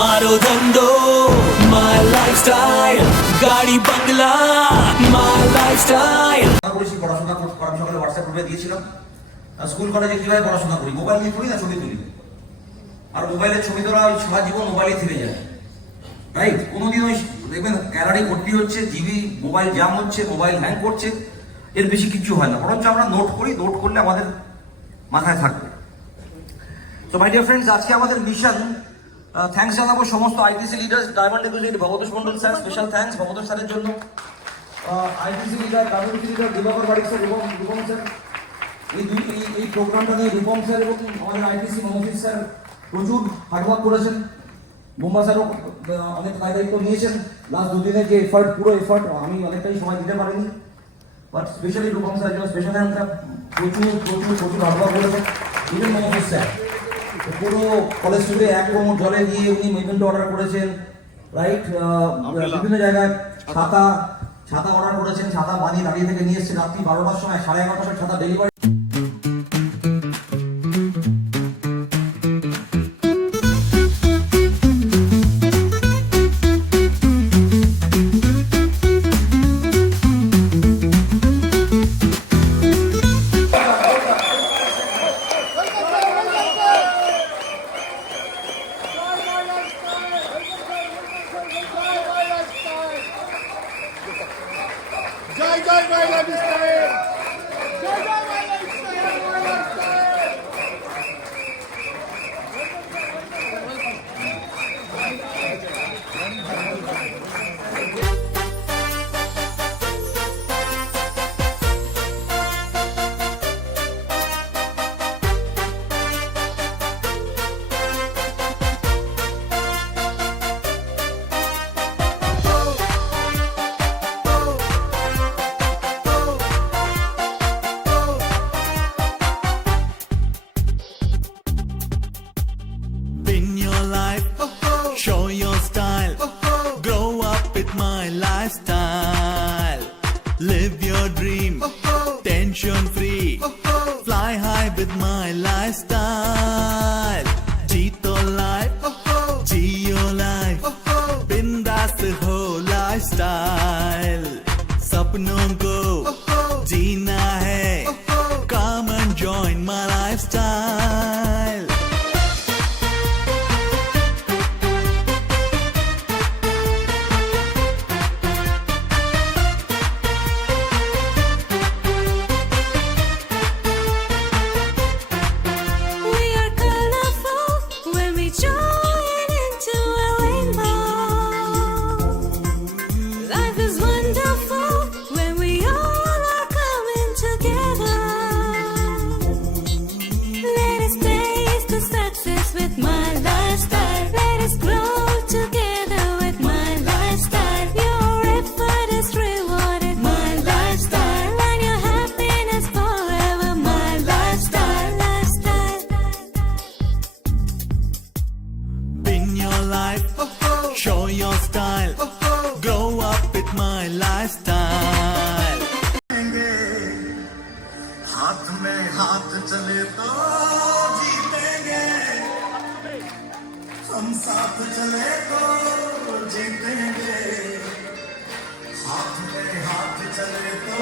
मारो धंधो my lifestyle गाड़ी बंगला माय लाइफस्टाइल করেছি পড়াশোনা করার সকালে হোয়াটসঅ্যাপ গ্রুপে দিয়েছিলাম স্কুল কলেজে কিভাবে পড়াশোনা করি মোবাইল নিয়ে করি না ছবি তুলি আর মোবাইলের ছবি তোলা সারা জীবন মোবাইলে থেকে যায় রাইট কোনোদিন ওই দেখবেন গ্যালারি ভর্তি হচ্ছে জিবি মোবাইল জ্যাম হচ্ছে মোবাইল হ্যাং করছে এর বেশি কিছু হয় না বরঞ্চ আমরা নোট করি নোট করলে আমাদের মাথায় থাকবে তো মাই ডিয়ার ফ্রেন্ডস আজকে আমাদের মিশন থ্যাঙ্কস জানাবো সমস্ত ITC leaders diamond executive Bhabatosh Mondal sir special thanks Bhabatosh স্যারের জন্য আইটিসি লিডার কমিউনিটি লিডার দিবাকর বাড়ি স্যার রূপম স্যার এই প্রোগ্রামটা নিয়ে রূপম স্যার এবং আমাদের আইটিসি মহসিদ স্যার প্রচুর হার্ডওয়ার্ক করেছেন বোম্বা স্যারও অনেক দায়িত্ব নিয়েছেন লাস্ট দুদিনের যে পুরো এফার্ট আমি অনেকটাই সময় দিতে পারিনি বাট স্পেশালি রূপম স্যার জন্য স্পেশাল থ্যাঙ্কটা প্রচুর হার্ডওয়ার্ক করেছেন ইভেন মহসিদ স্যার পুরো কলেজ স্ট্রিটে এক কোমর জলে গিয়ে উনি মেমেন্টো অর্ডার করেছেন রাইট বিভিন্ন জায়গায় ছাতা অর্ডার করেছেন ছাতা বানিয়ে দাঁড়িয়ে থেকে নিয়ে এসেছে রাত্রি 12টার সময় 11:30টার সময় ছাতা delivery joy joy my lifestyle joy joy my lifestyle Pin your life, show your style, grow up with my lifestyle. Live your dream, tension free, fly high with my lifestyle. Jeeto life, Geo life, bindaas ho lifestyle. सपनों को जीना है, come and join my lifestyle. We are colorful when we join into a rainbow. Life is wonderful when we all are coming together. Let us taste the success with my lifestyle. Let us grow together with my lifestyle. Your effort is rewarded, my lifestyle, and your happiness forever, my lifestyle, lifestyle. Pin your life, show your style, grow up with my lifestyle. हाथ में हाथ चले तो जीतेंगे हम साथ चले तो जीतेंगे हाथ में हाथ चले तो